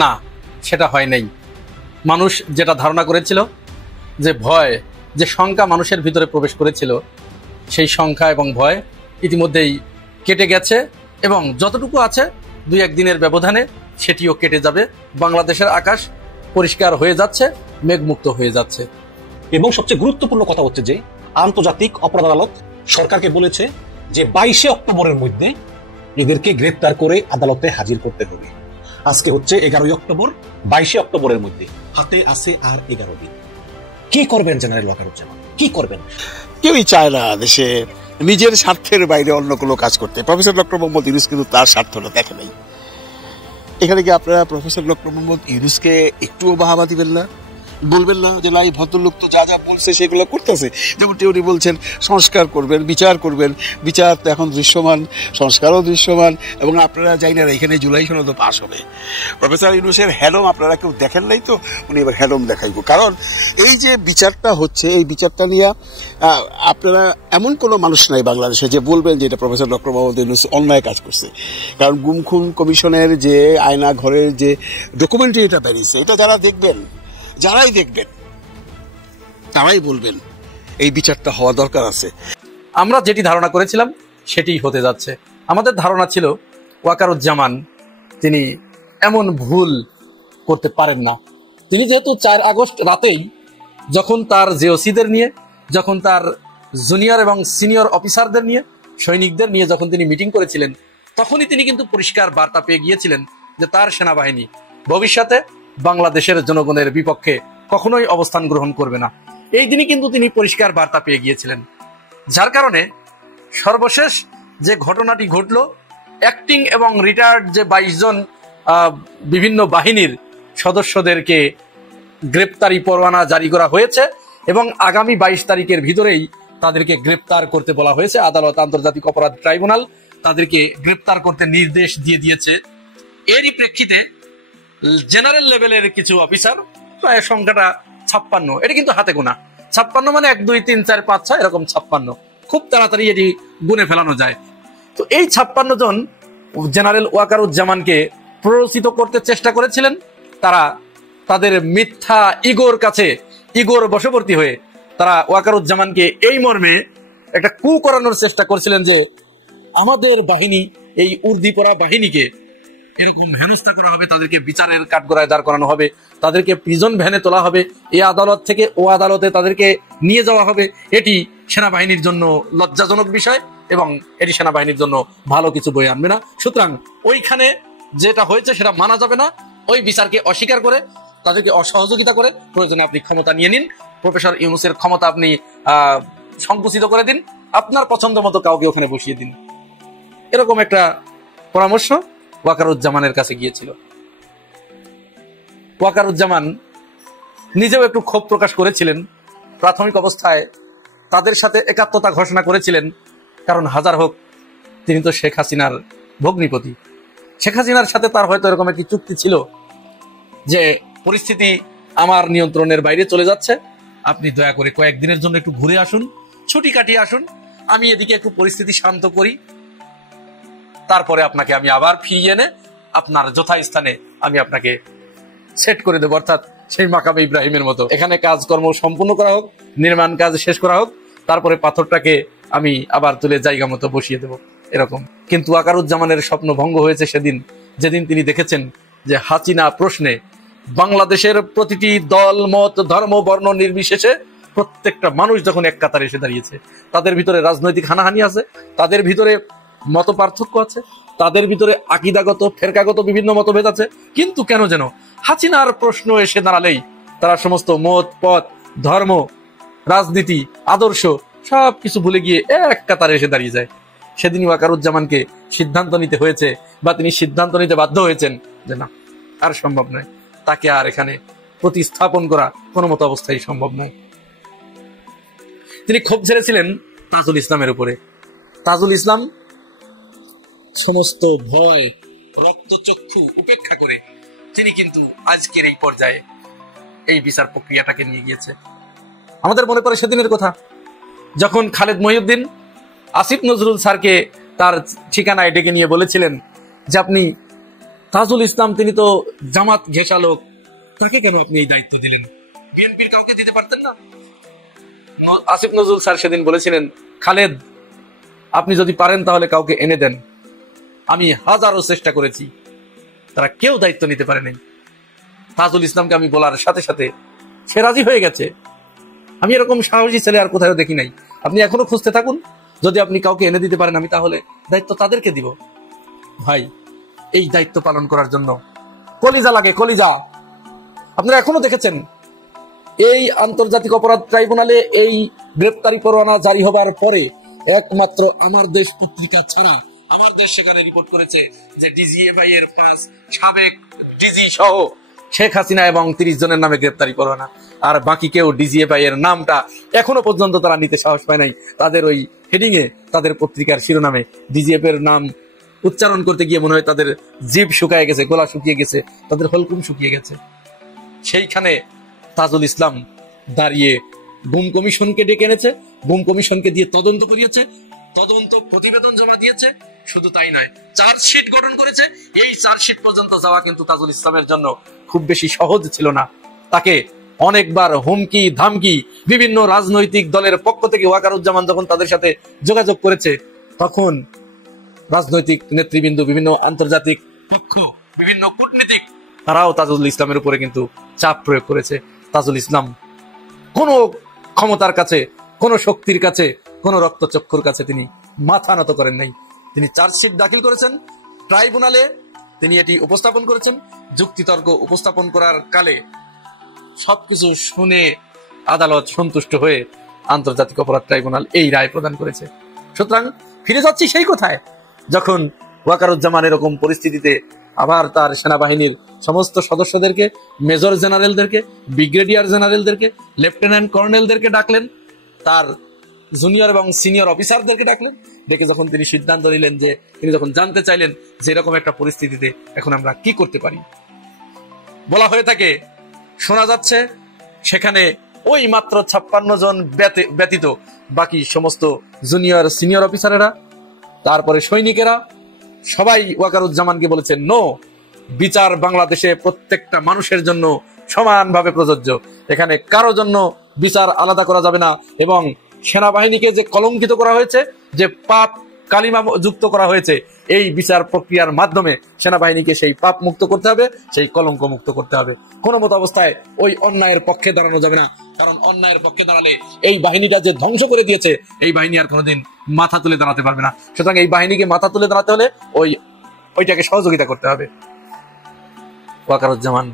না, সেটা হয় নাই। মানুষ যেটা ধারণা করেছিল, যে ভয়, যে শঙ্কা মানুষের ভিতরে প্রবেশ করেছিল, সেই শঙ্কা এবং ভয় ইতিমধ্যেই কেটে গেছে এবং যতটুকু আছে 2-1 দিনের ব্যবধানে সেটিও কেটে যাবে। বাংলাদেশের আকাশ পরিষ্কার হয়ে যাচ্ছে, মেঘমুক্ত হয়ে যাচ্ছে। এবং সবচেয়ে গুরুত্বপূর্ণ কথা হচ্ছে যে আন্তর্জাতিক অপরাধ আদালত সরকারকে বলেছে যে 22 অক্টোবরের মধ্যে এদেরকে গ্রেপ্তার করে আদালতে হাজির করতে হবে। আজকে হচ্ছে 11 অক্টোবর, 22 অক্টোবরের মধ্যে হাতে আছে আর 11 দিন। কি করবেন জেনারেল ওয়াকারুজ্জামান, কি করবেন? কেউই চায় না দেশে নিজের স্বার্থের বাইরে অন্য কোনো কাজ করতে। প্রফেসর ডক্টর মোহাম্মদ ইউনূস কিন্তু তার স্বার্থটা দেখে নাই। এখানে কি আপনারা প্রফেসর ডক্টর মোহাম্মদ ইউনূসকে একটুও বাহাবা দিবেন না? বলবেন না যে এই ভদ্রলোক তো যা যা বলছে সেগুলো করতেছে? যেমন উনি বলছেন সংস্কার করবেন, বিচার করবেন। বিচার তো এখন দৃশ্যমান, সংস্কারও দৃশ্যমান, এবং আপনারা জানি না এখানে জুলাই সনদও পাস হবে। প্রফেসর ইউনূসের হ্যাডম আপনারা কেউ দেখেন নাই, তো উনি এবার হ্যাডম দেখাইব। কারণ এই যে বিচারটা হচ্ছে, এই বিচারটা নিয়ে আপনারা এমন কোনো মানুষ নাই বাংলাদেশে যে বলবেন যে এটা প্রফেসর ডক্টর মোহাম্মদ ইউনূস অন্যায় কাজ করছে। কারণ গুম খুন কমিশনের যে আয়না ঘরের যে ডকুমেন্টারিটা বেরিয়েছে, এটা যারা দেখবেন, যারাই দেখবেন তারাই বলবেন এই বিচারটা হওয়া দরকার আছে। আমরা যেটি ধারণা করেছিলাম সেটি হতে যাচ্ছে। আমাদের ধারণা ছিল ওয়াকারুজ্জামান তিনি এমন ভুল করতে পারেন না। তিনি যেহেতু 4 আগস্ট রাতেই যখন তার জেওসিদের নিয়ে, যখন তার জুনিয়র এবং সিনিয়র অফিসারদের নিয়ে, সৈনিকদের নিয়ে যখন তিনি মিটিং করেছিলেন, তখনই তিনি কিন্তু পরিষ্কার বার্তা পেয়ে গিয়েছিলেন যে তার সেনাবাহিনী ভবিষ্যতে বাংলাদেশের জনগণের বিপক্ষে কখনোই অবস্থান গ্রহণ করবে না। এই দিনই কিন্তু তিনি পরিষ্কার বার্তা পেয়ে গিয়েছিলেন। যার কারণে সর্বশেষ যে ঘটনাটি ঘটলো, অ্যাক্টিং এবং রিটায়ার্ড যে 22 জন বিভিন্ন বাহিনীর সদস্যদেরকে গ্রেপ্তারি পরোয়ানা জারি করা হয়েছে এবং আগামী 22 তারিখের ভিতরেই তাদেরকে গ্রেপ্তার করতে বলা হয়েছে। আদালত, আন্তর্জাতিক অপরাধ ট্রাইব্যুনাল তাদেরকে গ্রেপ্তার করতে নির্দেশ দিয়ে দিয়েছে। এরই প্রেক্ষিতে জেনারেল লেভেলের কিছু অফিসার, প্রায় সংখ্যাটা 56, এটা কিন্তু হাতে গোনা। 56 মানে 1 2 3 4 5 6 এরকম 56, খুব তাড়াতাড়ি এটি গুনে ফেলানো যায়। তো এই 56 জন জেনারেল ওয়াকারুজ্জামানকে প্ররোচিত করতে চেষ্টা করেছিলেন। তারা তাদের মিথ্যা ইগোর কাছে, ইগোর বশবর্তী হয়ে তারা ওয়াকারুজ্জামানকে এই মর্মে একটা কু করানোর চেষ্টা করেছিলেন যে আমাদের বাহিনী, এই উর্দি পরা বাহিনীকে এরকম হেনস্থা করা হবে, তাদেরকে বিচারের কাঠগড়ায় দাঁড় করানো হবে, তাদেরকে প্রিজন ভ্যানে তোলা হবে, এই আদালত থেকে ও আদালতে তাদেরকে নিয়ে যাওয়া হবে। এটি সেনাবাহিনীর জন্য লজ্জাজনক বিষয় এবং এটি সেনাবাহিনীর জন্য ভালো কিছু বয়ে আনবে না। সুতরাং ওইখানে যেটা হয়েছে সেটা মানা যাবে না। ওই বিচারকে অস্বীকার করে, তাদেরকে অসহযোগিতা করে প্রয়োজনে আপনি ক্ষমতা নিয়ে নিন, প্রফেসর ইউনূসের ক্ষমতা আপনি সংকুচিত করে দিন, আপনার পছন্দ মতো কাউকে ওখানে বসিয়ে দিন। এরকম একটা পরামর্শ ওয়াকারুজ্জামানের কাছে গিয়েছিল। ওয়াকারুজ্জামান নিজেও একটু ক্ষোভ প্রকাশ করেছিলেন। প্রাথমিক অবস্থায় তাদের সাথে একাত্মতা ঘোষণা করেছিলেন, কারণ হাজার হোক তিনি তো শেখ হাসিনার ভগ্নিপতি। শেখ হাসিনার সাথে তার হয়তো এরকম একটি চুক্তি ছিল যে পরিস্থিতি আমার নিয়ন্ত্রণের বাইরে চলে যাচ্ছে, আপনি দয়া করে কয়েকদিনের জন্য একটু ঘুরে আসুন, ছুটি কাটিয়ে আসুন, আমি এদিকে একটু পরিস্থিতি শান্ত করি, তারপরে আপনাকে আমি আবার ফিরিয়ে এনে আপনার যথাস্থানে আমি আপনাকে সেট করে দেবো। অর্থাৎ সেই মাকামে ইব্রাহিমের মতো এখানে কাজকর্ম সম্পূর্ণ করা হোক, নির্মাণ কাজ শেষ করা হোক, তারপরে পাথরটাকে আমি আবার তুলে জায়গা মতো বসিয়ে দেব, এরকম। কিন্তু ওয়াকারুজ্জামানের স্বপ্ন ভঙ্গ হয়েছে সেদিন, যেদিন তিনি দেখেছেন যে হাসিনা প্রশ্নে বাংলাদেশের প্রতিটি দল, মত, ধর্ম, বর্ণ নির্বিশেষে প্রত্যেকটা মানুষ যখন এক কাতারে এসে দাঁড়িয়েছে, তাদের ভিতরে রাজনৈতিক হানাহানি আছে, তাদের ভিতরে মত পার্থক্য আছে, তাদের ভিতরে আকীদাগত, ফেরকাগত বিভিন্ন মতভেদ আছে, কিন্তু কেন যেন হাসিনার প্রশ্ন এসে দাঁড়ালেই তারা সমস্ত মত, পথ, ধর্ম, রাজনীতি, আদর্শ সবকিছু ভুলে গিয়ে এক কাতারে এসে দাঁড়িয়ে যায়। সেদিন ওয়াকারুজ্জামানকে সিদ্ধান্ত নিতে হয়েছে, বা তিনি সিদ্ধান্ত নিতে বাধ্য হয়েছেন যে না, আর সম্ভব নয়, তাকে আর এখানে প্রতিস্থাপন করা কোনো মতো অবস্থায় সম্ভব নয়। তিনি ক্ষোভ ঝেড়েছিলেন তাজুল ইসলামের উপরে। তাজুল ইসলাম সমস্ত ভয়, রক্তচক্ষু উপেক্ষা করে তিনি কিন্তু আজকের এই পর্যায়ে এই বিচার প্রক্রিয়াটাকে নিয়ে গিয়েছে। আমাদের মনে পড়ে সেদিনের কথা, যখন খালেদ মহিউদ্দিন আসিফ নজরুল স্যারকে তার ঠিকানায় ডেকে নিয়ে বলেছিলেন যে আপনি তাজুল ইসলাম তিনি তো জামাত ঘেঁষা লোক, তাকে কেন আপনি এই দায়িত্ব দিলেন? বিএনপির কাউকে দিতে পারতেন না? আসিফ নজরুল স্যার সেদিন বলেছিলেন, খালেদ আপনি যদি পারেন তাহলে কাউকে এনে দেন। আমি হাজারো চেষ্টা করেছি, তারা কেউ দায়িত্ব নিতে পারেনি। তাজুল ইসলামকে আমি বলার সাথে সাথে সে রাজি হয়ে গেছে। আমি এরকম সাহসী ছেলে আর কোথাও দেখি নাই। আপনি এখনো খুঁজতে থাকুন, যদি আপনি কাউকে এনে দিতে পারেন আমি তাহলে দায়িত্ব তাদেরকে দিব। ভাই, এই দায়িত্ব পালন করার জন্য কলিজা লাগে, কলিজা। আপনারা এখনো দেখেছেন এই আন্তর্জাতিক অপরাধ ট্রাইব্যুনালে এই গ্রেপ্তারি পরোয়ানা জারি হবার পরে একমাত্র আমার দেশ পত্রিকা ছাড়া, আমার দেশ সেখানে রিপোর্ট করেছে যে ডিজিএফআই এর 5 সাবেক ডিজি সহ শেখ হাসিনা এবং 30 জনের নামে গ্রেপ্তারি পরোয়ানা। আর বাকি কেউ ডিজিএফআই এর নামটা এখনো পর্যন্ত তারা নিতে সাহস পায় নাই। তাদের ওই হেডিং এ, তাদের পত্রিকার শিরোনামে ডিজিএফ এর নাম উচ্চারণ করতে গিয়ে মনে হয় তাদের জিভ শুকায় গেছে, গলা শুকিয়ে গেছে, তাদের হলকুম শুকিয়ে গেছে। সেইখানে তাজুল ইসলাম দাঁড়িয়ে গুম কমিশনকে ডেকে এনেছে, গুম কমিশনকে দিয়ে তদন্ত করিয়েছে, তদন্ত প্রতিবেদন জমা দিয়েছে। শুধু তাই নয়, চার্জশিট গঠন করেছে। এই চার্জশিট পর্যন্ত যাওয়া কিন্তু তাজুল ইসলামের জন্য খুব বেশি সহজ ছিল না। তাকে অনেকবার হুমকি ধামকি বিভিন্ন রাজনৈতিক দলের পক্ষ থেকে ওয়াকারুজ্জামান যখন তাদের সাথে যোগাযোগ করেছে, তখন রাজনৈতিক নেতৃবৃন্দ, বিভিন্ন আন্তর্জাতিক পক্ষ, বিভিন্ন কূটনীতিক, তারাও তাজুল ইসলামের উপরে কিন্তু চাপ প্রয়োগ করেছে। তাজুল ইসলাম কোন ক্ষমতার কাছে, কোন শক্তির কাছে, কোন রক্তচক্ষুর কাছে তিনি মাথা নত করেন নাই। তিনি চার্জশিট দাখিল করেছেন ট্রাইব্যুনালে, তিনি এটি উপস্থাপন করেছেন। যুক্তিতর্ক উপস্থাপন করার কালে সবকিছু শুনে আদালত সন্তুষ্ট হয়ে আন্তর্জাতিক অপরাধ ট্রাইব্যুনাল এই রায় প্রদান করেছে। সুতরাং ফিরে যাচ্ছি সেই কোথায়, যখন ওয়াকারুজ্জামান এরকম পরিস্থিতিতে আবার তার সেনাবাহিনীর সমস্ত সদস্যদেরকে, মেজর জেনারেলদেরকে, ব্রিগেডিয়ার জেনারেলদেরকে, লেফটেন্যান্ট কর্নেলদেরকে ডাকলেন, তার জুনিয়র এবং সিনিয়র অফিসারদেরকে ডাকলেন। ডেকে যখন তিনি সিদ্ধান্ত নিলেন, যে তিনি যখন জানতে চাইলেন যে এরকম একটা পরিস্থিতিতে এখন আমরা কি করতে পারি, বলা হয়ে থাকে, শোনা যাচ্ছে সেখানে ওই মাত্র 56 জন ব্যতীত বাকি সমস্ত জুনিয়র সিনিয়র অফিসারেরা, তারপরে সৈনিকেরা সবাই ওয়াকারুজ্জামানকে বলেছেন, নো, বিচার বাংলাদেশে প্রত্যেকটা মানুষের জন্য সমানভাবে প্রযোজ্য। এখানে কারো জন্য বিচার আলাদা করা যাবে না। এবং সেনাবাহিনীকে যে কলঙ্কিত করা হয়েছে, যে পাপ কালিমা যুক্ত করা হয়েছে, এই বিচার প্রক্রিয়ার মাধ্যমে সেনাবাহিনীকে সেই পাপ মুক্ত করতে হবে, সেই কলঙ্ক মুক্ত করতে হবে। কোনো মতো অবস্থায় ওই অন্যায়ের পক্ষে দাঁড়ানো যাবে না, কারণ অন্যায়ের পক্ষে দাঁড়ালে এই বাহিনীটা যে ধ্বংস করে দিয়েছে, এই বাহিনী আর কোনোদিন মাথা তুলে দাঁড়াতে পারবে না। সুতরাং এই বাহিনীকে মাথা তুলে দাঁড়াতে হলে ওইটাকে সহযোগিতা করতে হবে। ওয়াকারুজ্জামান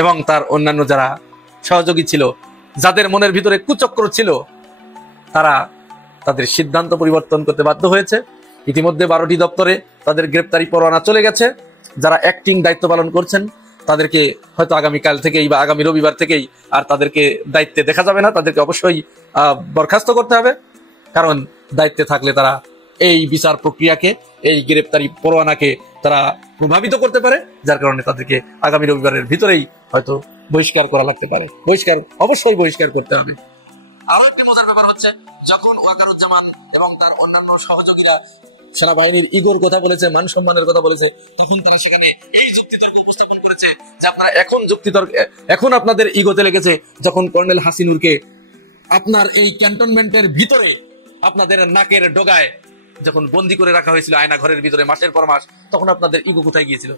এবং তার অন্যান্য যারা সহযোগী ছিল, যাদের মনের ভিতরে কুচক্র ছিল, তারা তাদের সিদ্ধান্ত পরিবর্তন করতে বাধ্য হয়েছে। ইতিমধ্যে 12টি দপ্তরে তাদের গ্রেপ্তারি পরোয়ানা চলে গেছে। যারা অ্যাক্টিং দায়িত্ব পালন করছেন তাদেরকে হয়তো আগামীকাল থেকেই বা আগামী রবিবার থেকেই আর তাদেরকে দায়িত্বে দেখা যাবে না, তাদেরকে অবশ্যই বরখাস্ত করতে হবে। কারণ দায়িত্বে থাকলে তারা এই বিচার প্রক্রিয়াকে, এই গ্রেপ্তারি পরোয়ানাকে তারা প্রভাবিত করতে পারে, যার কারণে তাদেরকে আগামী রবিবারের ভিতরেই হয়তো বহিষ্কার করা লাগতে পারে। অবশ্যই বহিষ্কার করতে হবে। আরো একটি মজার ব্যাপার হচ্ছে, যখন ওয়াকারুজ্জামান এবং তার অন্যান্য সহযোগীরা সেনাবাহিনীর ইগোর কথা বলেছে, মান সম্মানের কথা বলেছে, তখন তারা সেখানে এই যুক্তিতর্ক উপস্থাপন করেছে যে আপনারা এখন আপনাদের ইগোতে লেগেছে, যখন কর্নেল হাসিনুরকে আপনার এই ক্যান্টনমেন্টের ভিতরে আপনাদের নাকের ডগায় যখন বন্দী করে রাখা হয়েছিল আয়না ঘরের ভিতরে মাসের পর মাস, তখন আপনাদের ইগো কোথায় গিয়েছিল?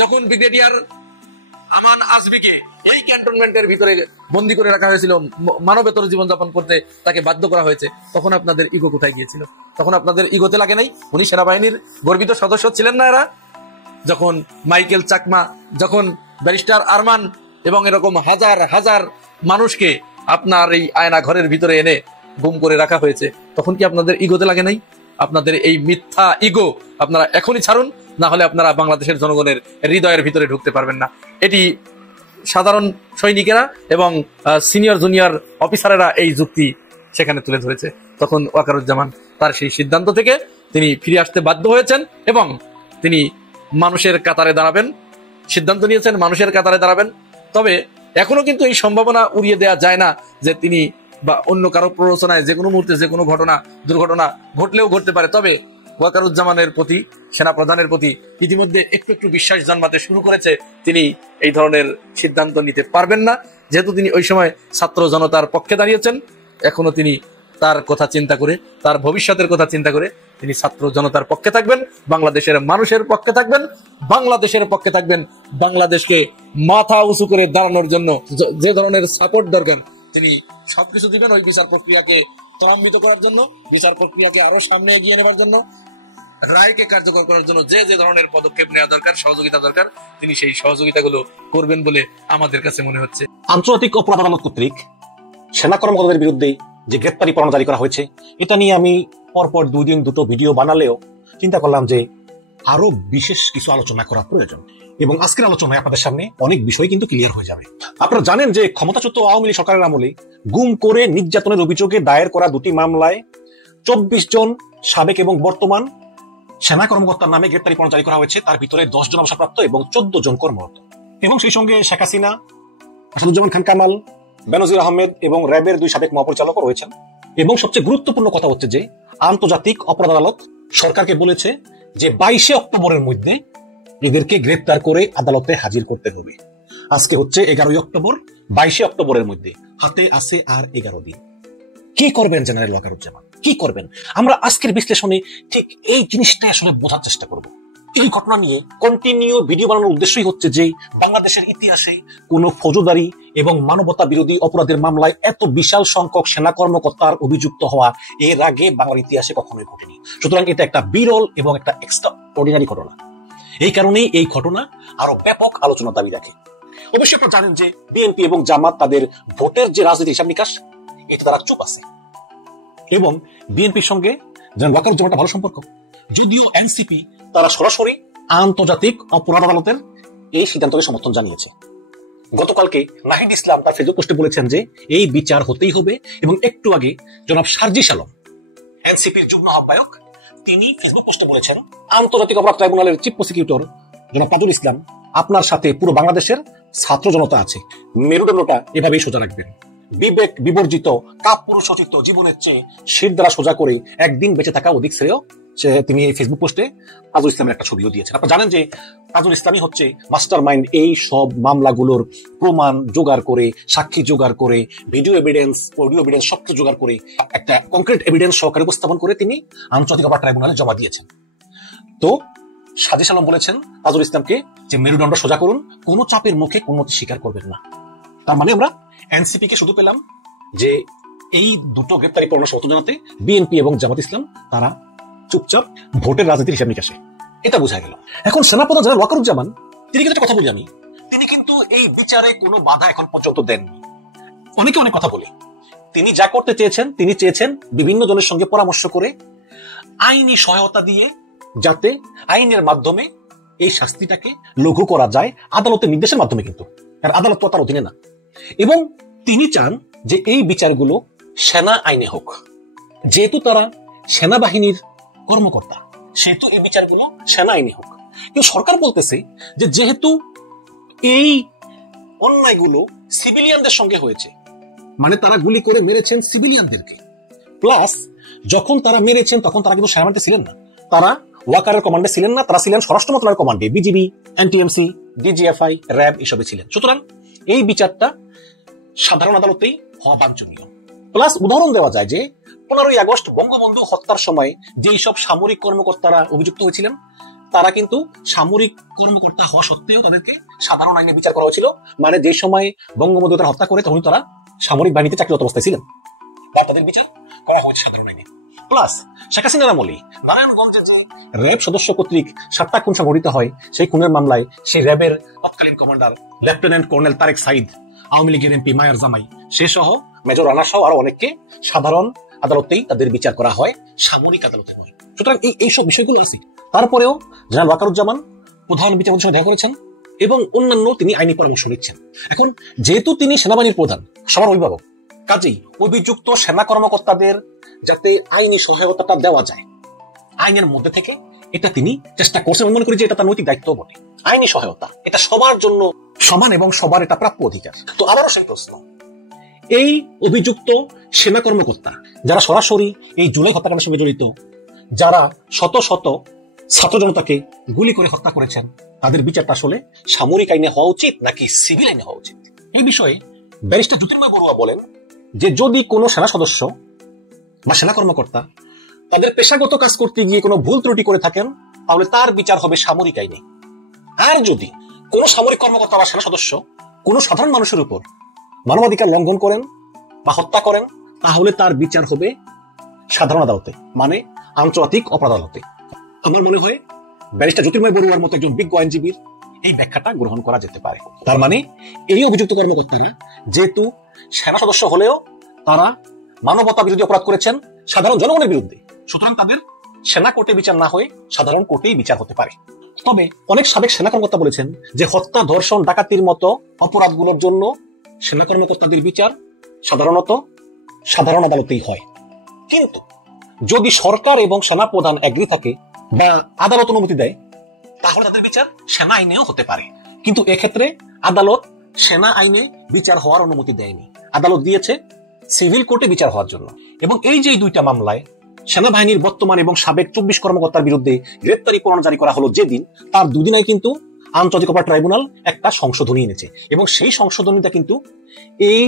যখন ব্রিগেডিয়ার আমান আজমিকে এই ক্যান্টনমেন্টের ভিতরে বন্দী করে রাখা হয়েছিল, মানবেতর জীবনযাপন করতে তাকে বাধ্য করা হয়েছে, তখন আপনাদের ইগো কোথায় গিয়েছিল? তখন আপনাদের ইগোতে লাগে নাই? উনি সেনাবাহিনীর গর্বিত সদস্য ছিলেন না? এরা যখন মাইকেল চাকমা, যখন ব্যারিস্টার আরমান এবং এরকম হাজার হাজার মানুষকে আপনার এই আয়না ঘরের ভিতরে এনে গুম করে রাখা হয়েছে, তখন কি আপনাদের ইগোতে লাগে নাই? আপনাদের এই মিথ্যা ইগো আপনারা এখনই ছাড়ুন, না হলে আপনারা বাংলাদেশের জনগণের হৃদয়ের ভিতরে ঢুকতে পারবেন না। এটি সাধারণ সৈনিকেরা এবং সিনিয়র জুনিয়র অফিসারেরা এই যুক্তি সেখানে তুলে ধরেছে। তখন ওয়াকারুজ্জামান তার সেই সিদ্ধান্ত থেকে তিনি ফিরে আসতে বাধ্য হয়েছেন এবং তিনি মানুষের কাতারে দাঁড়াবেন, সিদ্ধান্ত নিয়েছেন মানুষের কাতারে দাঁড়াবেন। তবে এখনো কিন্তু এই সম্ভাবনা উড়িয়ে দেওয়া যায় না যে তিনি বা অন্য কারো প্ররোচনায় যে কোনো মুহূর্তে যে কোনো দুর্ঘটনা ঘটলেও ঘটতে পারে। তবে ওয়াকারুজ্জামানের প্রতি, সেনাপ্রধানের প্রতি ইতিমধ্যে একটু একটু বিশ্বাস জন্মাতে শুরু করেছে তিনি এই ধরনের সিদ্ধান্ত নিতে পারবেন না। যেহেতু তিনি ওই সময় ছাত্র জনতার পক্ষে দাঁড়িয়েছেন, এখনো তিনি তার কথা চিন্তা করে, তার ভবিষ্যতের কথা চিন্তা করে তিনি ছাত্র জনতার পক্ষে থাকবেন, বাংলাদেশের মানুষের পক্ষে থাকবেন, বাংলাদেশের পক্ষে থাকবেন। বাংলাদেশকে মাথা উঁচু করে দাঁড়ানোর জন্য যে ধরনের সাপোর্ট দরকার তিনি সবকিছু দিবেন ওই বিচার প্রক্রিয়াকে ত্বরান্বিত করার জন্য, বিচার প্রক্রিয়াকে আরো সামনে এগিয়ে নেবার জন্য, রায়কে কার্যকর করার জন্য যে যে ধরনের পদক্ষেপ নেওয়া দরকার, সহযোগিতা দরকার, তিনি সেই সহযোগিতাগুলো করবেন বলে আমাদের কাছে মনে হচ্ছে। আন্তর্জাতিক অপরাধ আদালত কর্তৃক সেনা কর্মকর্তাদের বিরুদ্ধে যে গ্রেপ্তারি পরোয়ানা জারি করা হয়েছে, এটা নিয়ে আমি পরপর 2 দিন 2টো ভিডিও বানালেও চিন্তা করলাম যে আরো বিশেষ কিছু আলোচনা করা প্রয়োজন, এবং আজকের আলোচনায় আপনাদের সামনে অনেক বিষয় কিন্তু ক্লিয়ার হয়ে যাবে। আপনারা জানেন যে ক্ষমতাচ্যুত আওয়ামী লীগ সরকারের আমলে গুম করে নির্যাতনের অভিযোগে দায়ের করা 2টি মামলায় 24 জন সাবেক এবং বর্তমান সেনা কর্মকর্তার নামে গ্রেপ্তারি পরোয়ানা জারি করা হয়েছে। তার ভিতরে 10 জন অবসরপ্রাপ্ত এবং 14 জন কর্মরত, এবং সেই সঙ্গে শেখ হাসিনা, আসাদুজ্জামান খান কামাল, বেনজির আহমেদ এবং র্যাবের 2 সাবেক মহাপরিচালকও রয়েছেন। এবং সবচেয়ে গুরুত্বপূর্ণ কথা হচ্ছে যে আন্তর্জাতিক অপরাধ আদালত সরকারকে বলেছে যে 22 অক্টোবরের মধ্যে এদেরকে গ্রেপ্তার করে আদালতে হাজির করতে হবে। আজকে হচ্ছে 11 অক্টোবর, 22 অক্টোবরের মধ্যে হাতে আছে আর 11 দিন। কি করবেন জেনারেল ওয়াকারুজ্জামান, কি করবেন? আমরা আজকের বিশ্লেষণে ঠিক এই জিনিসটাই আসলে বোঝার চেষ্টা করব। এই ঘটনা নিয়ে কন্টিনিউ ভিডিও বানানোর উদ্দেশ্যই হচ্ছে যে বাংলাদেশের ইতিহাসে কোন ফৌজদারি এবং মানবতা বিরোধী অপরাধের মামলায় এত বিশাল সংখ্যক সেনা কর্মকর্তার অভিযুক্ত হওয়া এর আগে বাংলার ইতিহাসে কখনোই ঘটেনি। সুতরাং এটা একটা বিরল এবং একটা এক্সট্রা অর্ডিনারি ঘটনা। এই কারণেই এই ঘটনা আরো ব্যাপক আলোচনা দাবি রাখে। অবশ্যই আপনারা জানেন যে বিএনপি এবং জামাত তাদের ভোটের যে রাজনীতি হিসাব নিকাশ, এটা তারা চুপ আছে, এবং বিএনপির সঙ্গে জেনারেল ওয়াকারুজ্জামান ভালো সম্পর্ক। যদিও এনসিপি তারা সরাসরি আন্তর্জাতিক অপরাধ আদালতের এই সিদ্ধান্তকে সমর্থন জানিয়েছে। গতকালকে নাহিদ ইসলাম তার ফেসবুক পোস্টে বলেছেন যে এই বিচার হতেই হবে, এবং একটু আগে জনাব সার্জিস আলম, এনসিপির যুগ্ম আহ্বায়ক, তিনি ফেসবুক পোস্টে বলেছেন আন্তর্জাতিক অপরাধ ট্রাইব্যুনালের চিফ প্রসিকিউটর জনাব তাজুল ইসলাম আপনার সাথে পুরো বাংলাদেশের ছাত্র জনতা আছে, মেরুদণ্ডটা এভাবেই সোজা রাখবেন। বিবেক বিবর্জিত কাপুরুষোচিত জীবনের চেয়ে শির দ্বারা সোজা করে একদিন বেঁচে থাকা অধিক শ্রেয়। তিনি এই ফেসবুক পোস্টে তাজুল ইসলামের একটা ছবিও দিয়েছেন। আপনারা জানেন যে তাজুল ইসলামই হচ্ছে মাস্টার মাইন্ড, এই সব মামলাগুলোর প্রমাণ জোগাড় করে, সাক্ষী জোগাড় করে, ভিডিও এভিডেন্স, অডিও এভিডেন্স সবকিছু জোগাড় করে একটা কনক্রিট এভিডেন্স সহকারে উপস্থাপন করে তিনি আন্তর্জাতিক অপরাধ ট্রাইব্যুনালে জমা দিয়েছেন। তো সাজিস আলম বলেছেন তাজুল ইসলামকে যে মেরুদণ্ড সোজা করুন, কোনো চাপের মুখে কোনো মতে স্বীকার করবেন না। তার মানে আমরা এনসিপি কে শুধু পেলাম যে এই 2টো গ্রেপ্তারি পরোয়ানা সমর্থন জানাতে, বিএনপি এবং জামাত ইসলাম তারা চুপচাপ ভোটের রাজনীতির হিসাব নিকাশে, এটা বোঝা গেল। এখন সেনাপ্রধান জেনারেল ওয়াকারুজ্জামান তিনি কিন্তু কথা বলি আমি, তিনি কিন্তু এই বিচারে কোনো বাধা এখন পর্যন্ত দেননি। অনেকে অনেক কথা বলে, তিনি যা করতে চেয়েছেন, তিনি চেয়েছেন বিভিন্ন জনের সঙ্গে পরামর্শ করে আইনি সহায়তা দিয়ে যাতে আইনের মাধ্যমে এই শাস্তিটাকে লঘু করা যায়, আদালতের নির্দেশের মাধ্যমে, কিন্তু আদালত তো তার অধীনে না। এবং তিনি চান যে এই বিচারগুলো সেনা আইনে হোক। যেহেতু তারা সেনাবাহিনীর কর্মকর্তা, সেহেতু এই বিচারগুলো সেনা আইনে হোক। কিন্তু সরকার বলতেছে যে যেহেতু এই অন্যায়গুলো সিভিলিয়ানদের সঙ্গে হয়েছে, মানে তারা গুলি করে মেরেছেন সিভিলিয়ানদেরকে, প্লাস যখন তারা মেরেছেন তখন তারা কিন্তু সেনাবাহিনীতে ছিলেন না, তারা ওয়াকারের কমান্ডে ছিলেন না, তারা ছিলেন স্বরাষ্ট্র মন্ত্রণালয়ের কমান্ডে, বিজিবি, এনটিএমসি, ডিজিএফআই, র্যাব এসবে ছিলেন। সুতরাং এই বিচারটা সাধারণ আদালতেই হওয়া বাঞ্ছনীয়। প্লাস উদাহরণ দেওয়া যায় যে 15ই আগস্ট বঙ্গবন্ধু হত্যার সময় যেই সব সামরিক কর্মকর্তারা অভিযুক্ত হয়েছিলেন, তারা কিন্তু সামরিক কর্মকর্তা হওয়া সত্ত্বেও তাদেরকে সাধারণ আইনে বিচার করা হয়েছিল। মানে যে সময় বঙ্গবন্ধু তারা হত্যা করে তখন তারা সামরিক বাহিনীতে চাকরিরত অবস্থায় ছিলেন, বা তাদের বিচার করা হয়েছে সাধারণ আইনে। প্লাস শেখ হাসিনার আমলে নারায়ণগঞ্জে যে র্যাব সদস্য কর্তৃক 7টা খুন সংঘটিত হয়, সেই খুনের মামলায় সেই র্যাবের তৎকালীন commander lieutenant colonel Tarek Sayeed, Awami লীগের এমপি মায়ার জামাই, সে সহ মেজর রানা সহ আরো অনেককে সাধারণ আদালতেই তাদের বিচার করা হয়, সামরিক আদালতে নয়। সুতরাং এইসব বিষয়গুলো আছে। তারপরেও জেনারেল ওয়াকারুজ্জামান প্রধান বিচারপতির সঙ্গে দেখা করেছেন এবং অন্যান্য তিনি আইনি পরামর্শ নিচ্ছেন। এখন যেহেতু তিনি সেনাবাহিনীর প্রধান, সবার অভিভাবক, কাজেই অভিযুক্ত সেনা কর্মকর্তাদের যাতে আইনি সহায়তাটা দেওয়া যায় আইনের মধ্যে থেকে, এটা তিনি চেষ্টা করছেন। মনে করি যে এটা তার নৈতিক দায়িত্ব বটে। আইনি সহায়তা এটা সবার জন্য সমান এবং সবার এটা প্রাপ্য অধিকার। তো আবারও সেই প্রশ্ন, এই অভিযুক্ত সেনা কর্মকর্তা যারা সরাসরি এই জুলাই হত্যাকাণ্ডের সঙ্গে জড়িত, যারা শত শত ছাত্র জনতাকে গুলি করে হত্যা করেছেন তাদের বিচারটা আসলে সামরিক আইনে হওয়া উচিত নাকি সিভিল আইনে হওয়া উচিত? এই বিষয়ে ব্যারিস্টার জ্যোতির্ময় বড়ুয়া বলেন যে যদি কোনো সেনা সদস্য বা সেনা কর্মকর্তা তাদের পেশাগত কাজ করতে গিয়ে কোনো ভুল ত্রুটি করে থাকেন তাহলে তার বিচার হবে সামরিক আইনে। আর যদি কোনো সামরিক কর্মকর্তা বা সেনা সদস্য কোনো সাধারণ মানুষের উপর মানবাধিকার লঙ্ঘন করেন বা হত্যা করেন তাহলে তার বিচার হবে সাধারণ আদালতে, মানে আন্তর্জাতিক অপরাধ আদালতে। আমার মনে হয় ব্যারিস্টার জ্যোতির্ময় বড়ুয়ার মতো একজন বিজ্ঞ আইনজীবীর এই ব্যাখ্যাটা গ্রহণ করা যেতে পারে। তার মানে এই অভিযুক্ত কর্মকর্তারা যেহেতু সেনা সদস্য হলেও তারা মানবতা বিরোধী অপরাধ করেছেন সাধারণ জনগণের বিরুদ্ধে, সুতরাং তাদের সেনা কোর্টে বিচার না হয়ে সাধারণ কোর্টেই বিচার হতে পারে। তবে অনেক সাবেক সেনা কর্মকর্তা বলেছেন যে হত্যা, ধর্ষণ, ডাকাতির মতো অপরাধগুলোর জন্য সেনা কর্মকর্তাদের বিচার সাধারণত সাধারণ আদালতেই হয়। কিন্তু যদি সরকার এবং সেনা প্রধান এগ্রি থাকে বা আদালত অনুমতি দেয় তাহলে তাদের বিচার সেনা আইনেও হতে পারে। কিন্তু এক্ষেত্রে আদালত সেনা আইনে বিচার হওয়ার অনুমতি দেয়নি, আদালত দিয়েছে সিভিল কোর্টে বিচার হওয়ার জন্য। এবং এই যে দুইটা মামলায় সেনাবাহিনীর বর্তমান এবং সাবেক 24 কর্মকর্তার বিরুদ্ধে গ্রেপ্তারি পরোয়ানা জারি করা হলো যেদিন, তার দুদিনাই কিন্তু আন্তর্জাতিক অপরাধ ট্রাইব্যুনাল একটা সংশোধনী এনেছে এবং সেই সংশোধনীটা কিন্তু এই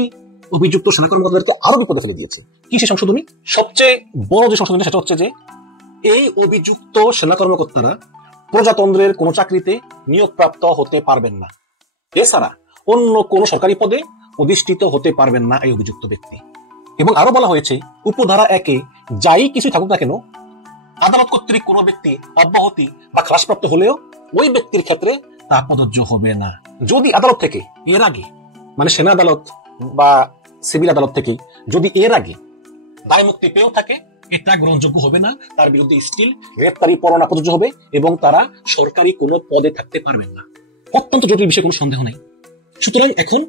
অভিযুক্ত সেনা কর্মকর্তাদেরকে আরো বিপদে ফেলে দিয়েছে। কি সেই সংশোধনী? সবচেয়ে বড় যে সংশোধনী সেটা হচ্ছে যে এই অভিযুক্ত সেনা কর্মকর্তারা প্রজাতন্ত্রের কোন চাকরিতে নিয়োগপ্রাপ্ত হতে পারবেন না, এছাড়া অন্য কোন সরকারি পদে অধিষ্ঠিত হতে পারবেন না এই অভিযুক্ত ব্যক্তি। এবং আরো বলা হয়েছে উপধারা 1-এ যাই কিছু থাকুক না কেন আদালত কর্তৃক কোন ব্যক্তি অব্যাহতি বা খালাসপ্রাপ্ত হলেও ওই ব্যক্তির ক্ষেত্রে তা প্রযোজ্য হবে না যদি আদালত থেকে এর আগে, মানে সেনা আদালত বা সিভিল আদালত থেকে যদি এর আগে দায় মুক্তি পেয়েও থাকে এটা গ্রহণযোগ্য হবে না, তার বিরুদ্ধে স্টিল গ্রেপ্তারি পরোয়ানা প্রযোজ্য হবে এবং তারা সরকারি কোনো পদে থাকতে পারবেন না। অত্যন্ত জটিল বিষয়ে কোনো সন্দেহ নাই। সুতরাং এখন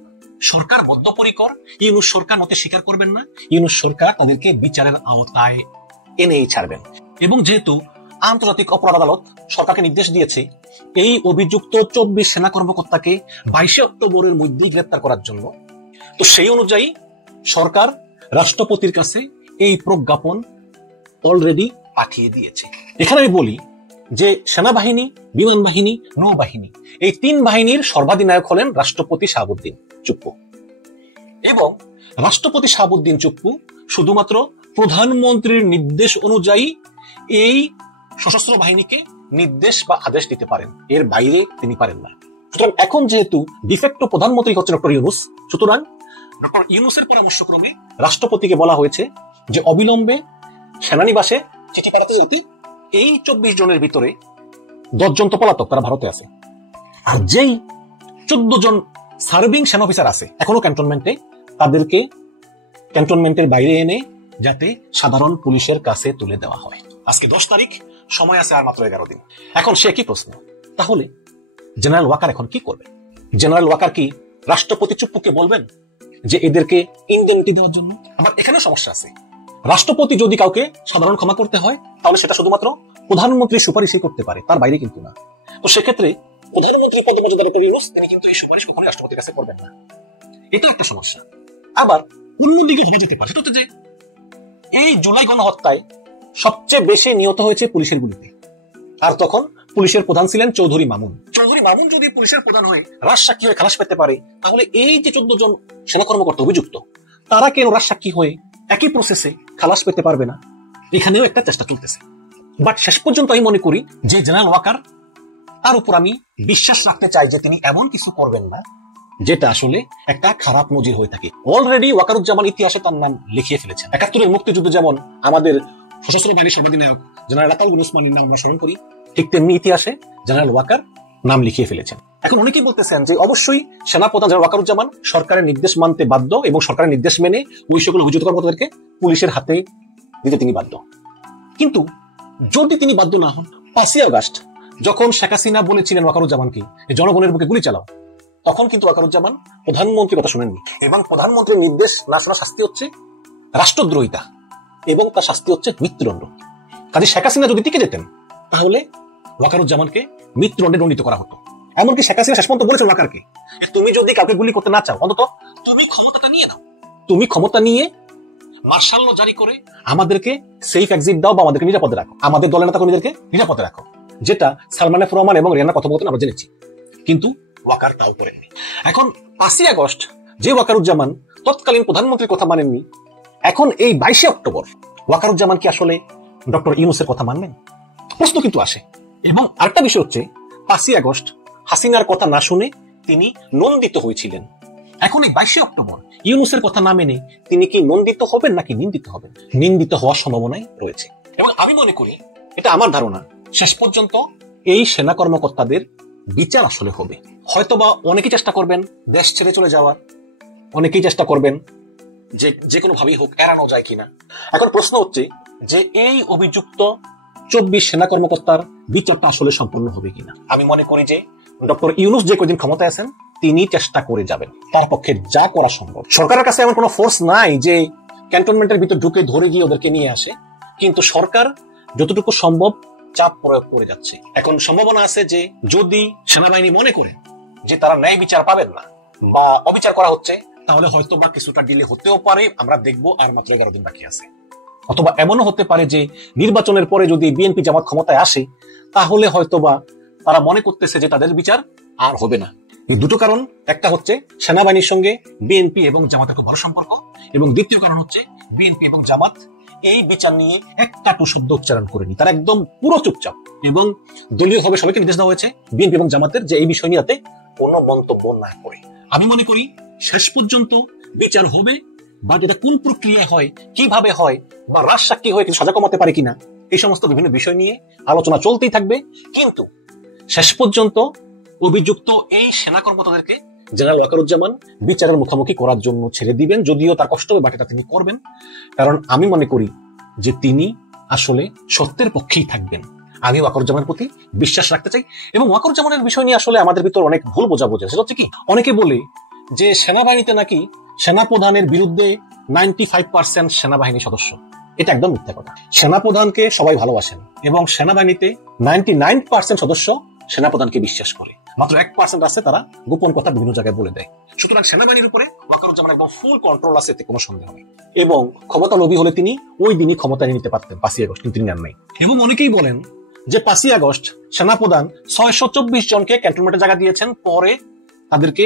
সরকার বদ্ধপরিকর, ইউনূস সরকার মতে স্বীকার করবেন না, ইউনূস সরকার তাদেরকে বিচারের আওতায় এনেই ছাড়বেন। এবং যেহেতু আন্তর্জাতিক অপরাধ আদালত সরকারকে নির্দেশ দিয়েছে এই অভিযুক্ত 24 সেনা কর্মকর্তাকে 22 অক্টোবরের মধ্যেই গ্রেপ্তার করার জন্য, তো সেই অনুযায়ী সরকার রাষ্ট্রপতির কাছে এই প্রজ্ঞাপন অলরেডি পাঠিয়ে দিয়েছে। এখানে আমি বলি যে সেনাবাহিনী, বিমান বাহিনী, নৌবাহিনী এই 3 বাহিনীর সর্বাধিনায়ক হলেন রাষ্ট্রপতি শাহাবুদ্দিন চুপ্পু এবং রাষ্ট্রপতি শাহাবুদ্দিন চুপ্পু শুধুমাত্র প্রধানমন্ত্রীর নির্দেশ অনুযায়ী এই সশস্ত্র বাহিনীকে নির্দেশ বা আদেশ দিতে পারেন, এর বাইরে তিনি পারেন না। সুতরাং এখন যেহেতু ডিফেক্টো প্রধানমন্ত্রী হচ্ছেন ডক্টর ইউনূস, সুতরাং ডক্টর ইউনূসের পরামর্শক্রমে রাষ্ট্রপতিকে বলা হয়েছে যে অবিলম্বে সেনানিবাসে চিঠি পাঠাতে হতে এই 24 জনের ভিতরে 10 জন তো পলাতক, তারা ভারতে আছে, আর যেই 14 জন সার্ভিং সেনা অফিসার আছে এখনো ক্যান্টনমেন্টে, তাদেরকে ক্যান্টনমেন্টের বাইরে এনে যাতে সাধারণ পুলিশের কাছে তুলে দেওয়া হয়। আজকে 10 তারিখ, সময় আছে আর মাত্র 11 দিন। এখন সে কি প্রশ্ন, তাহলে জেনারেল ওয়াকার এখন কি করবে? জেনারেল ওয়াকার কি রাষ্ট্রপতি চুপ্পুকে বলবেন যে এদেরকে ইন্ডেমনিটি দেওয়ার জন্য? আবার এখানেও সমস্যা আছে। রাষ্ট্রপতি যদি কাউকে সাধারণ ক্ষমা করতে হয় তাহলে সেটা শুধুমাত্র প্রধানমন্ত্রীর সুপারিশই করতে পারে, তার বাইরে কিন্তু না। তো সেক্ষেত্রে প্রধানমন্ত্রী পদমর্যাদা ডক্টর ইউনূস তিনি কিন্তু এই সুপারিশ কখনোই রাষ্ট্রপতির কাছে করবেন না, এটা একটা সমস্যা। আবার অন্যদিকে ভেবে যেতে পারে সেটা হচ্ছে যে এই জুলাই গণহত্যায় সবচেয়ে বেশি নিহত হয়েছে পুলিশের গুলিতে, আর তখন পুলিশের প্রধান ছিলেন চৌধুরী মামুন। চৌধুরী মামুন যদি পুলিশের প্রধান হয়ে রাজসাক্ষী হয়ে খালাস পেতে পারে তাহলে এই যে 14 জন সেনা কর্মকর্তা অভিযুক্ত তারা কেন রাজসাক্ষী হয়ে একই প্রসেসে খালাস পেতে পারবে না? এখানেও একটা চেষ্টা চলতেছে। বাট শেষ পর্যন্ত আমি মনে করি যে জেনারেল ওয়াকার, তার উপর আমি বিশ্বাস রাখতে চাই যে তিনি এমন কিছু করবেন না যেটা আসলে একটা খারাপ নজির হয়ে থাকে। অলরেডি ওয়াকারুজ্জামান ইতিহাসে তার নাম লিখিয়ে ফেলেছেন। 71-এর মুক্তিযুদ্ধে যেমন আমাদের সশস্ত্র বাহিনীর সর্বাধিনায়ক জেনারেল আতাউল ওসমানীর নাম আমরা স্মরণ করি, ঠিক তেমনি ইতিহাসে জেনারেল ওয়াকার নাম লিখিয়ে ফেলেছেন। এখন অনেকেই বলতেছেন যে অবশ্যই সেনাপ্রধান জেনারেল ওয়াকারুজ্জামান সরকারের নির্দেশ মানতে বাধ্য এবং সরকারের নির্দেশ মেনে ওই সকল অভিযুক্ত কর্মকর্তাদেরকে পুলিশের হাতে দিতে তিনি বাধ্য। কিন্তু যদি তিনি বাধ্য না হন, 5ই আগস্ট যখন শেখ হাসিনা বলেছিলেন ওয়াকারুজ্জামানকে জনগণের বুকে গুলি চালাও, তখন কিন্তু ওয়াকারুজ্জামান প্রধানমন্ত্রীর কথা শুনেননি এবং প্রধানমন্ত্রীর নির্দেশ না শোনা শাস্তি হচ্ছে রাষ্ট্রদ্রোহিতা এবং তার শাস্তি হচ্ছে মৃত্যুদণ্ড। কাজে শেখ হাসিনা যদি টিকে যেতেন তাহলে ওয়াকারুজ্জামানকে মৃত্যুদণ্ডে দণ্ডিত করা হতো। এমনকি শেখ হাসিনা শেষ পর্যন্ত বলেছেন ওয়াকারকে, তুমি যদি কাউকে গুলি করতে না চাও অন্তত তুমি ক্ষমতাটা নিয়ে নাও, তুমি ক্ষমতা নিয়ে মার্শাল ল জারি করে আমাদেরকে সেফ এক্সিট দাও বা আমাদেরকে নিরাপদে রাখো, আমাদের দলের নেতা কর্মীদেরকে নিরাপদে রাখো, যেটা সালমান এফ রহমান এবং রিয়ানার কথোপকথন আমরা জেনেছি। কিন্তু ওয়াকার তাও করেননি। এখন 5ই আগস্ট যে ওয়াকারুজ্জামান তৎকালীন প্রধানমন্ত্রীর কথা মানেননি, এখন এই 22শে অক্টোবর ওয়াকারুজ্জামান কি আসলে ডক্টর ইউনূসের কথা মানবেন? প্রশ্ন কিন্তু আসে। এবং আরেকটা বিষয় হচ্ছে 5ই আগস্ট হাসিনার কথা না শুনে তিনি নন্দিত হয়েছিলেন। এখন এই 22শে অক্টোবর ইউনূসের কথা না মেনে তিনি কি নন্দিত হবেন নাকি নিন্দিত হবেন? নিন্দিত হওয়ার সম্ভাবনাই রয়েছে। এবং আমি মনে করি, এটা আমার ধারণা, শেষ পর্যন্ত এই সেনা কর্মকর্তাদের বিচার আসলে হবে। হয়তোবা অনেকেই চেষ্টা করবেন দেশ ছেড়ে চলে যাওয়ার, অনেকেই চেষ্টা করবেন যে কোনো ভাবেই হোক এড়ানো যায় কিনা। এখন প্রশ্ন হচ্ছে যে এই অভিযুক্ত 24 সেনা কর্মকর্তার বিচারটা আসলে সম্পন্ন হবে কিনা। আমি মনে করি যে ডক্টর ইউনূস যে কদিন ক্ষমতায় আছেন তিনি চেষ্টা করে যাবেন, তার পক্ষে যা করা সম্ভব। সরকারের কাছে এমন কোনো ফোর্স নাই যে ক্যান্টনমেন্টের ভিতর ঢুকে ধরে গিয়ে ওদেরকে নিয়ে আসে, কিন্তু সরকার যতটুকু সম্ভব চাপ প্রয়োগ করে যাচ্ছে। এখন সম্ভাবনা আছে যে যদি সেনাবাহিনী মনে করে যে তারা ন্যায় বিচার পাবেন না বা অবিচার করা হচ্ছে, তাহলে হয়তো বা কিছুটা ডিলে হতেও পারে, আমরা দেখবো আর মাত্র 11 দিন বাকি আছে। অথবা এমনও হতে পারে যে নির্বাচনের পরে যদি বিএনপি জামাত ক্ষমতায় আসে, তাহলে হয়তোবা তারা মনে করতেছে যে তাদের বিচার আর হবে না। এই দুটো কারণ, একটা হচ্ছে সেনাবাহিনীর সঙ্গে বিএনপি এবং জামাতের খুব ভালো সম্পর্ক, এবং দ্বিতীয় কারণ হচ্ছে বিএনপি এবং জামাত এই বিচার নিয়ে একটা টু শব্দ উচ্চারণ করেনি, তারা একদম পুরো চুপচাপ। এবং দলীয়ভাবে সবাইকে নির্দেশ দেওয়া হয়েছে বিএনপি এবং জামাতের যে এই বিষয় নিয়ে কোনো মন্তব্য না করে। আমি মনে করি শেষ পর্যন্ত বিচার হবে, বা যেটা কোন প্রক্রিয়া হয়, কিভাবে হয়, বা রাজ সাক্ষী হয়ে কিছু সাজা কমাতে পারে কিনা, এই সমস্ত বিভিন্ন বিষয় নিয়ে আলোচনা চলতেই থাকবে। কিন্তু শেষ পর্যন্ত অভিযুক্ত এই সেনা কর্মকর্তাদেরকে জেনারেল ওয়াকারুজ্জামান বিচারের মুখোমুখি করার জন্য ছেড়ে দিবেন, যদিও তার কষ্ট হবে, বাকিটা তিনি করবেন। কারণ আমি মনে করি যে তিনি আসলে সত্যের পক্ষেই থাকবেন। আমি ওয়াকারুজ্জামানের প্রতি বিশ্বাস রাখতে চাই। এবং ওয়াকারুজ্জামানের বিষয় নিয়ে আসলে আমাদের ভিতর অনেক ভুল বোঝাবুঝি। সেটা হচ্ছে কি, অনেকে বলে যে সেনাবাহিনীতে নাকি সেনাপ্রধানের বিরুদ্ধে 95% সেনাবাহিনী সদস্য। এটা একদম মিথ্যা কথা। সেনাপ্রধানকে সবাই ভালোবাসেন এবং সেনাবাহিনীতে 99% সদস্য সেনাপ্রধানকে বিশ্বাস করে, মাত্র 1% আছে তারা গোপন কথা বিভিন্ন জায়গায় বলে দেয়। সুতরাং সেনাবাহিনীর উপরে ওয়াকারুজ্জামান একদম ফুল কন্ট্রোল আছে, এতে কোনো সন্দেহ নেই। এবং ক্ষমতা লোভী হলে তিনি ওই দিনই ক্ষমতা নিতে পারতেন 5ই আগস্ট, কিন্তু তিনি নেন নাই। এবং অনেকেই বলেন যে 5ই আগস্ট সেনাপ্রধান 624 জনকে ক্যান্টনমেন্টে জায়গা দিয়েছেন, পরে তাদেরকে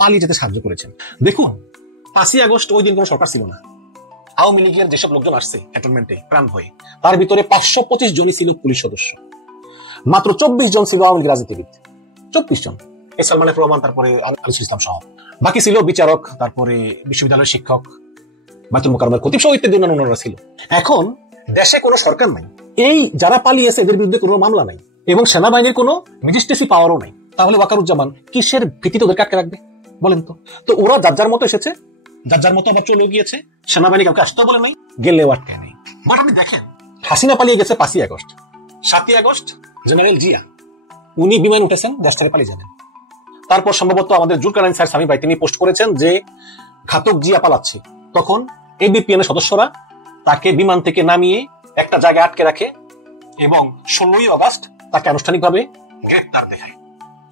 পালিয়ে যেতে সাহায্য করেছেন। দেখুন, 5ই আগস্ট ওই দিন কোনো সরকার ছিল না। আওয়ামী লীগের যেসব লোকজন আসছে ক্যান্টনমেন্টে প্রাণ হয়ে, তার ভিতরে 525 জনই ছিল পুলিশ সদস্য, মাত্র 24 জন ছিল আওয়ামী লীগ রাজনীতিবিদ। 24 জন, এই সালমান এফ রহমান, তারপরে আনিসুল ইসলাম সহ। বাকি ছিল বিচারক, তারপরে বিশ্ববিদ্যালয়ের শিক্ষক, বাইতুল মোকাররমের খতিব সহ ইত্যাদি অন্যান্যরা ছিল। এখন দেশে কোনো সরকার নাই, এই যারা পালিয়েছে এদের বিরুদ্ধে কোনো মামলা নাই, এবং সেনাবাহিনীর কোনো ম্যাজিস্ট্রেসি পাওয়ারও নাই। তাহলে ওয়াকারুজ্জামান কিসের ভিত্তিতে ওদেরকে আটকে রাখবে বলেন তো? তো ওরা যার যার মতো এসেছে, যার যার মতো আবার চলে গিয়েছে, সেনাবাহিনী কাউকে আসতেও বলে নাই, গেলেও আটকে নেই। বাট আপনি দেখেন, হাসিনা পালিয়ে গেছে 5ই আগস্ট, 7ই আগস্ট জেনারেল জিয়া উনি বিমান উঠেছেন, দেশ থেকে পালিয়ে যাবেন। তারপর সম্ভবত আমাদের জুলকারনাইন স্যার স্বামী ভাই তিনি পোস্ট করেছেন যে ঘাতক জিয়া পালাচ্ছে, তখন এবিপিএন এর সদস্যরা তাকে বিমান থেকে নামিয়ে একটা জায়গায় আটকে রাখে এবং 16ই আগস্ট তাকে আনুষ্ঠানিকভাবে গ্রেফতার দেখায়।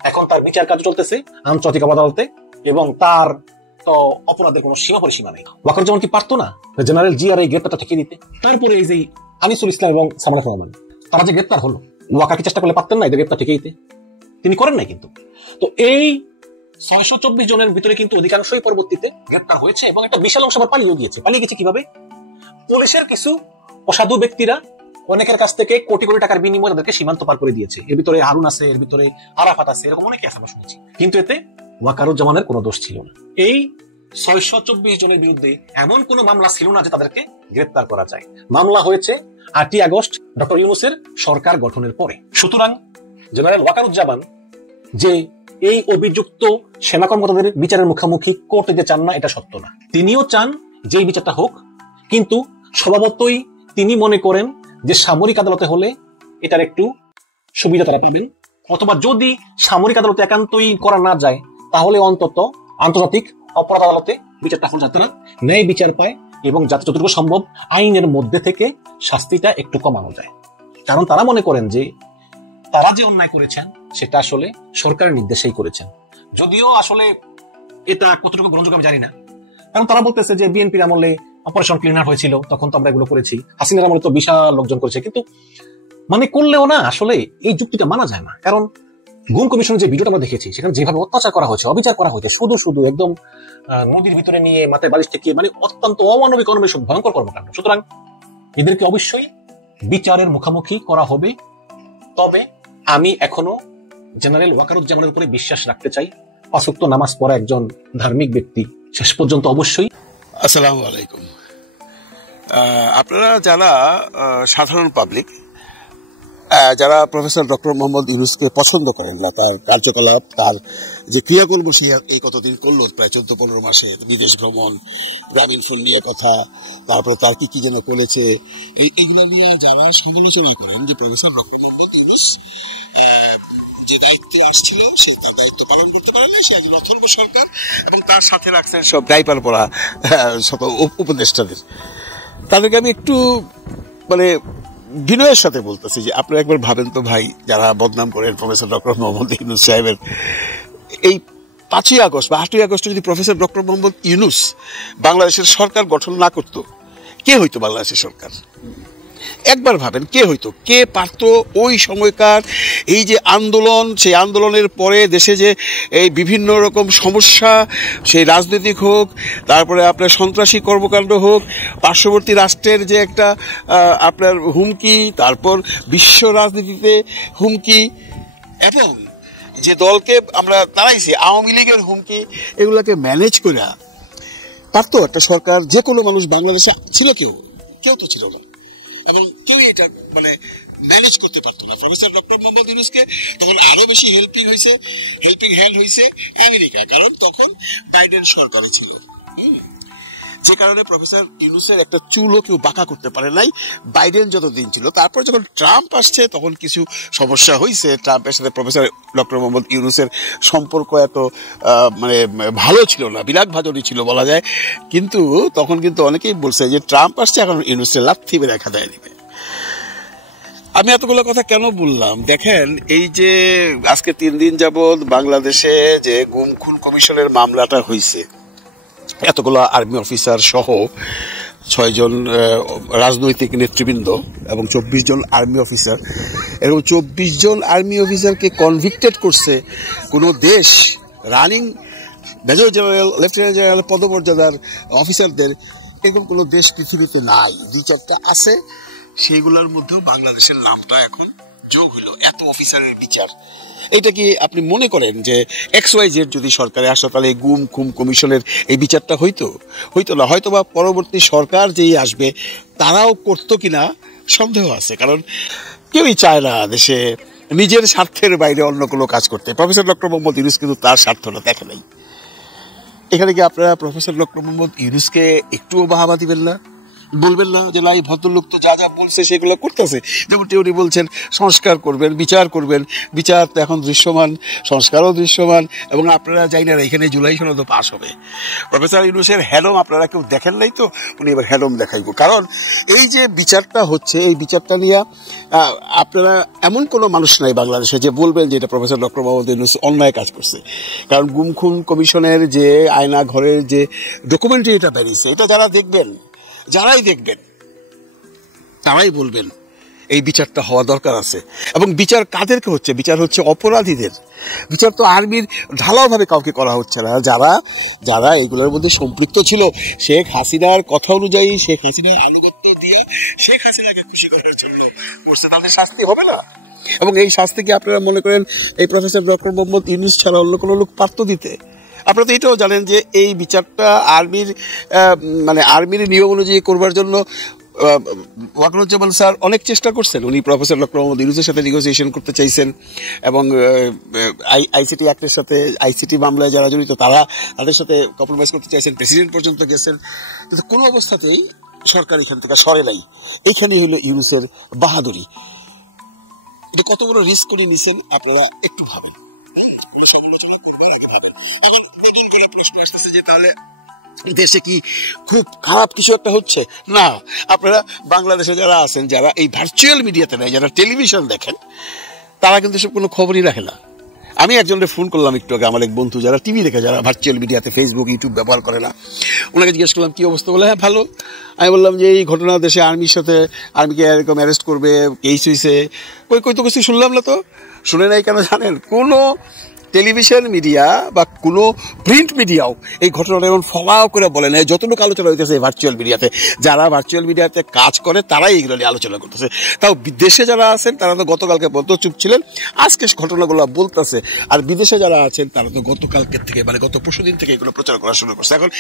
এখন তার বিচার কার্য চলতেছে আন্তর্জাতিক আদালতে, এবং তার তো অপরাধের কোনো সীমা পরিসীমা নেই। ওয়াকারুজ্জামান কি পারতো না জেনারেল জিয়ার এই গ্রেফতারটা ঠেকিয়ে দিতে? তারপরে এই যে আনিসুল ইসলাম এবং সালমান এফ রহমান, তারা যে গ্রেফতার হলো, ওয়াকা কি চেষ্টা করলে পারতেন না এদের গ্রেফতার ঠেকিয়ে দিতে? তিনি করেন নাই। কিন্তু তো এই 624 জনের ভিতরে কিন্তু অধিকাংশই পরবর্তীতে গ্রেফতার হয়েছে, এবং একটা বিশাল অংশ আবার পালিয়ে গিয়েছে। পালিয়ে গেছে কিভাবে? পুলিশের কিছু অসাধু ব্যক্তিরা অনেকের কাছ থেকে কোটি কোটি টাকার বিনিময়ে তাদেরকে সীমান্ত পার করে দিয়েছে। এর ভিতরে হারুন আছে, এর ভিতরে আরাফাত আছে, এরকম অনেকে আছে আমরা শুনেছি। কিন্তু এতে ওয়াকারুজ্জামানের কোনো দোষ ছিল না। এই 624 জনের বিরুদ্ধে এমন কোন মামলা ছিল না যে তাদেরকে গ্রেফতার করা যায়। মামলা হয়েছে 8ই আগস্ট ডক্টর ইউনূসের সরকার গঠনের পরে। সুতরাং জেনারেল ওয়াকারুজ্জামান যে এই অভিযুক্ত সেনা কর্মকর্তাদের বিচারের মুখোমুখি করতে যে চান না, এটা সত্য না। তিনিও চান যে এই বিচারটা হোক, কিন্তু স্বভাবতই তিনি মনে করেন যে সামরিক আদালতে হলে এটার একটু সুবিধা তারা পাবেন, অথবা যদি সামরিক আদালতে একান্তই করা না যায়, তাহলে অন্তত আন্তর্জাতিক অপরাধ আদালতে বিচারটা হল, যাতে তারা ন্যায় বিচার পায় এবং যাতে যতটুকু সম্ভব আইনের মধ্যে থেকে শাস্তিটা একটু কমানো যায়। কারণ তারা মনে করেন যে তারা যে অন্যায় করেছেন সেটা আসলে সরকারের নির্দেশেই করেছেন, যদিও আসলে এটা কতটুকু গ্রহণযোগ্য আমি জানি না। কারণ তারা বলতেছে যে বিএনপির আমলে অপারেশন ক্লিনার হয়েছিল, তখন তো আমরা এগুলো করেছি। হাসিনার আমলে তো বিশাল লোকজন করেছে, কিন্তু মানে করলেও না আসলে এই যুক্তিটা মানা যায় না। কারণ গুম কমিশনের যে ভিডিওটা আমরা দেখেছি, সেখানে যেভাবে অত্যাচার করা হয়েছে, অবিচার করা হয়েছে, শুধু শুধু একদম নদীর ভিতরে নিয়ে মাথায় বালিশ ঠেকিয়ে, মানে অত্যন্ত অমানবিক অনবিক ভয়ঙ্কর কর্মকাণ্ড। সুতরাং এদেরকে অবশ্যই বিচারের মুখোমুখি করা হবে। তবে আমি এখনো জেনারেল ওয়াকারুজ্জামানের উপরে বিশ্বাস রাখতে চাই। 5 ওয়াক্ত নামাজ পড়া একজন ধার্মিক ব্যক্তি, শেষ পর্যন্ত অবশ্যই। আসসালামু আলাইকুম। আপনারা যারা সাধারণ পাবলিক, যারা প্রফেসর ডক্টর মোহাম্মদ ইউনূসকে পছন্দ করেন না, তার কার্যকলাপ, তার যে ক্রিয়াকর্ম সে এই কতদিন করলো, প্রায় 14-15 মাসে বিদেশ ভ্রমণ, গ্রামীণ ফোন নিয়ে কথা, তারপরে তার কি যেন করেছে, এইগুলো নিয়ে যারা সমালোচনা করেন যে প্রফেসর ডক্টর মোহাম্মদ ইউনূস যে দায়িত্বে আসছিল সে তার দায়িত্ব পালন করতে পারে না, সে একজন অথর্ব সরকার এবং তার সাথে রাখছেন সব ডাইপার পরা শত উপদেষ্টাদের, তাদেরকে আমি একটু মানে বিনয়ের সাথে বলতেছি যে আপনারা একবার ভাবেন তো ভাই, যারা বদনাম করেন প্রফেসর ডক্টর মোহাম্মদ ইউনূস সাহেবের, এই 5ই আগস্ট বা 8ই আগস্ট যদি প্রফেসর ডক্টর মোহাম্মদ ইউনূস বাংলাদেশের সরকার গঠন না করতো, কে হইতো বাংলাদেশের সরকার? একবার ভাবেন, কে হইতো, কে পারতো ওই সময়কার এই যে আন্দোলন, সেই আন্দোলনের পরে দেশে যে এই বিভিন্ন রকম সমস্যা, সেই রাজনৈতিক হোক, তারপরে আপনার সন্ত্রাসী কর্মকাণ্ড হোক, পার্শ্ববর্তী রাষ্ট্রের যে একটা আপনার হুমকি, তারপর বিশ্ব রাজনীতিতে হুমকি, এবং যে দলকে আমরা দাঁড়াইছি আওয়ামী লীগের হুমকি, এগুলাকে ম্যানেজ করে পারতো একটা সরকার? যে কোনো মানুষ বাংলাদেশে ছিল? কেউ তো ছিল না, এবং কেউই এটা মানে ম্যানেজ করতে পারতো না। প্রফেসর ডক্টর মোহাম্মদ ইউনূসকে তখন আরো বেশি হেল্পিং হ্যান্ড হয়েছে আমেরিকা, কারণ তখন বাইডেন সরকারে ছিল, যে কারণে প্রফেসর ইউনূসের একটা চুলও কেউ বাঁকা করতে পারে নাই বাইডেন যতদিন ছিল। তারপর যখন ট্রাম্প আসছে তখন কিছু সমস্যা হয়েছে, ট্রাম্পের সাথে প্রফেসর ডক্টর মোহাম্মদ ইউনূসের সম্পর্ক এত মানে ভালো ছিল না, বিলাট ভাজনই ছিল বলা যায়। কিন্তু তখন কিন্তু অনেকেই বলছে যে ট্রাম্প আসছে, এখন ইউনূসের লাথি মেরে দেখা দেয় দিবে। আমি এতগুলো কথা কেন বললাম দেখেন, এই যে আজকে 3 দিন যাবৎ বাংলাদেশে যে গুম খুন কমিশনের মামলাটা হয়েছে, এতগুলো আর্মি অফিসার সহ 6 জন রাজনৈতিক নেতৃবৃন্দ এবং 24 জন আর্মি অফিসার, এবং 24 জন আর্মি অফিসারকে কনভিক্টেড করছে কোন দেশ, running major general, lieutenant general পদমর্যাদার অফিসারদের, এরকম কোন দেশ পৃথিবীতে নাই। 2-4টা আছে, সেইগুলোর মধ্যেও বাংলাদেশের নামটা এখন যোগ হলো। এত অফিসারের বিচার, এটা কি আপনি মনে করেন যে XYZ যদি সরকারে আসে তাহলে গুম খুম কমিশনের এই বিচারটা হইতো না? হয়তো বা পরবর্তী সরকার যেই আসবে তারাও করতো কিনা সন্দেহ আছে, কারণ কেউই চায় না দেশে নিজের স্বার্থের বাইরে অন্য কোনো কাজ করতে। প্রফেসর ডক্টর মোহাম্মদ ইউনূস কিন্তু তার স্বার্থটা দেখে নাই। এখানে কি আপনারা প্রফেসর ডক্টর মোহাম্মদ ইউনূসকে একটুও বাহাবা দিবেন না? বলবেন না যে না, এই ভদ্রলোক তো যা যা বলছে সেগুলো করতেছে? যেমন উনি বলছেন সংস্কার করবেন, বিচার করবেন, বিচার তো এখন দৃশ্যমান, সংস্কারও দৃশ্যমান, এবং আপনারা যাই না এখানে জুলাই সনদ পাস হবে। প্রফেসর ইউনূসের হ্যাডম আপনারা কেউ দেখেন নাই তো, উনি এবার হ্যাডম দেখাইব। কারণ এই যে বিচারটা হচ্ছে, এই বিচারটা নিয়ে আপনারা এমন কোনো মানুষ নাই বাংলাদেশে যে বলবেন যে এটা প্রফেসর ডক্টর মোহাম্মদ ইউনূস অন্যায় কাজ করছে। কারণ গুম খুন কমিশনের যে আয়না ঘরের যে ডকুমেন্টারি এটা বেরিয়েছে, এটা যারাই দেখবেন তারাই বলবেন এই বিচারটা হওয়া দরকার আছে। এবং বিচার কাদেরকে হচ্ছে? বিচার হচ্ছে অপরাধীদের। বিচার তো আর্মির ঢালাও ভাবে কাউকে করা হচ্ছে না। যারা এগুলোর মধ্যে সম্পৃক্ত ছিল, শেখ হাসিনার কথা অনুযায়ী, শেখ হাসিনার আনুগত্য দিয়ে শেখ হাসিনাকে খুশি করার জন্য করছে, তাদের শাস্তি হবে না? এবং এই শাস্তি কি আপনারা মনে করেন এই প্রফেসর ডক্টর মোহাম্মদ ইউনূস ছাড়া অন্য কোনো লোক পারত দিতে? আপনারা তো এটাও জানেন যে এই বিচারটা আর্মির নিয়ম অনুযায়ী করবার জন্য ওয়াকারুজ্জামান স্যার অনেক চেষ্টা করছেন। উনি প্রফেসর ডক্টর মোহাম্মদ ইউনূসের সাথে নেগোসিয়েশন করতে চাইছেন, এবং আইসিটি অ্যাক্টের সাথে, আইসিটি মামলায় যারা জড়িত তাদের সাথে কম্প্রোমাইজ করতে চাইছেন, প্রেসিডেন্ট পর্যন্ত গেছেন, কিন্তু কোনো অবস্থাতেই সরকার এখান থেকে সরে নাই। এইখানেই হলো ইউনূসের বাহাদুরি। এটা কত বড় রিস্ক উনি নিছেন আপনারা একটু ভাবেন, কোনো সমালোচনা করবার আগে ভাবেন। এখন নতুন করে প্রশ্ন আসতেছে যে তাহলে দেশে কি খুব খারাপ কিছু একটা হচ্ছে? না, আপনারা বাংলাদেশে যারা আছেন, যারা এই ভার্চুয়াল মিডিয়াতে নেই, যারা টেলিভিশন দেখেন, তারা কিন্তু সব কোনো খবরই রাখে না। আমি একজনের ফোন করলাম একটু আগে, আমার এক বন্ধু যারা টিভি দেখে, যারা ভার্চুয়াল মিডিয়াতে ফেসবুক ইউটিউব ব্যবহার করে না, ওনাকে জিজ্ঞেস করলাম কি অবস্থা, বলে হ্যাঁ ভালো। আমি বললাম যে এই ঘটনা দেশে আর্মির সাথে, আর্মিকে এরকম অ্যারেস্ট করবে, কেস হয়েছে, কই তো কিছু শুনলাম না। তো শুনে নাই কেন জানেন? কোনো টেলিভিশন মিডিয়া বা কোনো প্রিন্ট মিডিয়াও এই ঘটনাটা এমন ফলাও করে বলে না। যতটুকু আলোচনা হইতেছে ভার্চুয়াল মিডিয়াতে, যারা ভার্চুয়াল মিডিয়াতে কাজ করে তারাই এগুলো নিয়ে আলোচনা করতেছে। তাও বিদেশে যারা আছেন তারা তো গতকালকে বলতে চুপ ছিলেন, আজকে ঘটনাগুলো বলতেছে। আর বিদেশে যারা আছেন তারা তো গতকালকে থেকে, মানে গত পরশুদিন থেকে এগুলো প্রচার করা শুরু করছে। এখন